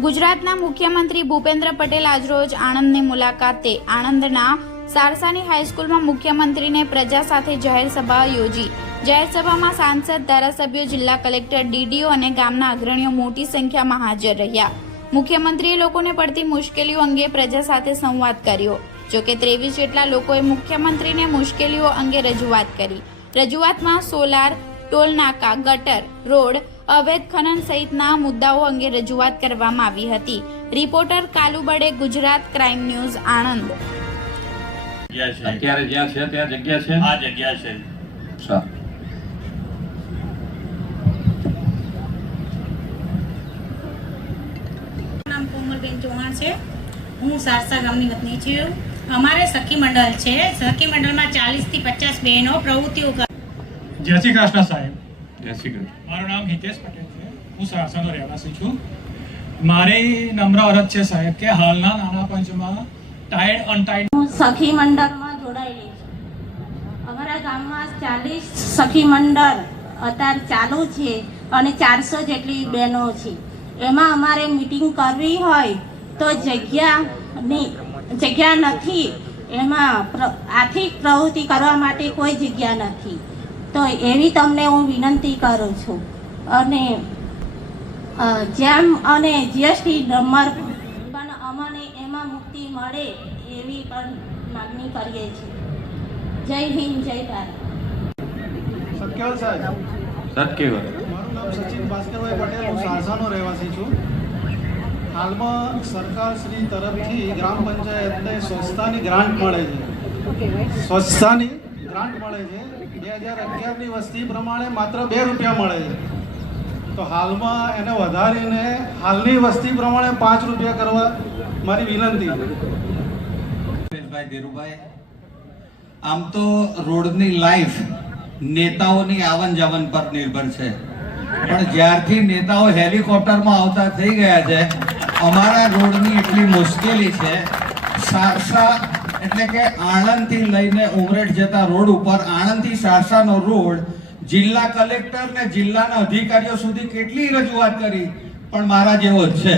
ગુજરાતના મુખ્યમંત્રી ભૂપેન્દ્ર પટેલ આજરોજ આણંદની મુલાકાતે આણંદના સારસાની હાઈસ્કૂલમાં મુખ્યમંત્રીને પ્રજા સાથે જાહેર સભા યોજી. જાહેર સભામાં સાંસદ, ધારાસભ્યો, જિલ્લા કલેક્ટર, ડીડીઓ અને ગામના અગ્રણીઓ મોટી સંખ્યામાં હાજર રહ્યા. મુખ્યમંત્રીએ લોકોને પડતી મુશ્કેલીઓ અંગે પ્રજા સાથે સંવાદ કર્યો. જોકે ત્રેવીસ જેટલા લોકોએ મુખ્યમંત્રીને મુશ્કેલીઓ અંગે રજૂઆત કરી. રજૂઆતમાં સોલાર ટોલ નાકા ગટર રોડ અવૈધ ખનન સહિતના મુદ્દાઓ અંગે રજૂઆત કરવામાં આવી હતી. Reporter Kalubade Gujarat crime news Anand. અત્યારે જ્યાં છે ત્યાં જગ્યા છે? આ જગ્યા છે. સારું. નામ કોમલબેન ચૌહાણ છે. હું સારસા ગામની વતની છું. અમારે સખી મંડળ છે. સખી મંડળમાં ચાલીસથી પચાસ બહેનો પ્રવૃત્તિઓ કરે જય શ્રી કૃષ્ણ સાહેબ. જય શ્રી કૃષ્ણ. મારું નામ હિતેશ પટેલ છે. હું સારસાનો રહેવાસી છું. મારી નમ્ર અરજ છે સાહેબ કે હાલના નાના પંચમાં ટાઈડ અનટાઈડ હું સખી મંડળમાં જોડાયેલી છું. અમારા ગામમાં ચાલીસ સખી મંડળ અત્યારે ચાલુ છે અને ચારસો જેટલી બહેનો છે. એમાં અમારે મીટિંગ કરવી હોય તો જગ્યાની જગ્યા નથી. એમાં પ્ર- આર્થિક પ્રવૃત્તિ કરવા માટે કોઈ જગ્યા નથી. તો એવી તમને હું વિનંતી કરું છું. અને જેમ અને જીએસટી નંબર પણ અમને એમાં મુક્તિ મળે એવી પણ માગણી કરીએ છીએ. જય હિન્દ જય ભારત. સત્યવાલ સાહેબ મારું નામ સચિન ભાસ્કરભાઈ પટેલ હું સારસાનો રહેવાસી છું. હાલમાં સરકાર શ્રી તરફથી ગ્રામ પંચાયતને સ્વચ્છતાની ગ્રાન્ટ મળે છે. સ્વચ્છતાની ગ્રાન્ટ મળે છે. બે હજાર અગિયારની વસ્તી પ્રમાણે માત્ર બે રૂપિયા મળે છે. તો હાલમાં એને વધારીને હાલની વસ્તી પ્રમાણે પાંચ રૂપિયા કરવા મારી વિનંતી. ધીરુભાઈ, આમ તો રોડની લાઈફ નેતાઓની આવન જાવન પર નિર્ભર છે. પણ જ્યારથી નેતાઓ હેલિકોપ્ટરમાં આવતા થઈ ગયા છે, અમારા રોડની એટલી મુશ્કેલી છે. સારસા એટલે કે આણંદથી લઈને ઉમરેઠ જતા રોડ ઉપર આણંદથી સારસાનો રોડ જિલ્લા કલેક્ટર ને જિલ્લાના અધિકારીઓ સુધી કેટલી રજૂઆત કરી? પણ મારા જેવો જ છે.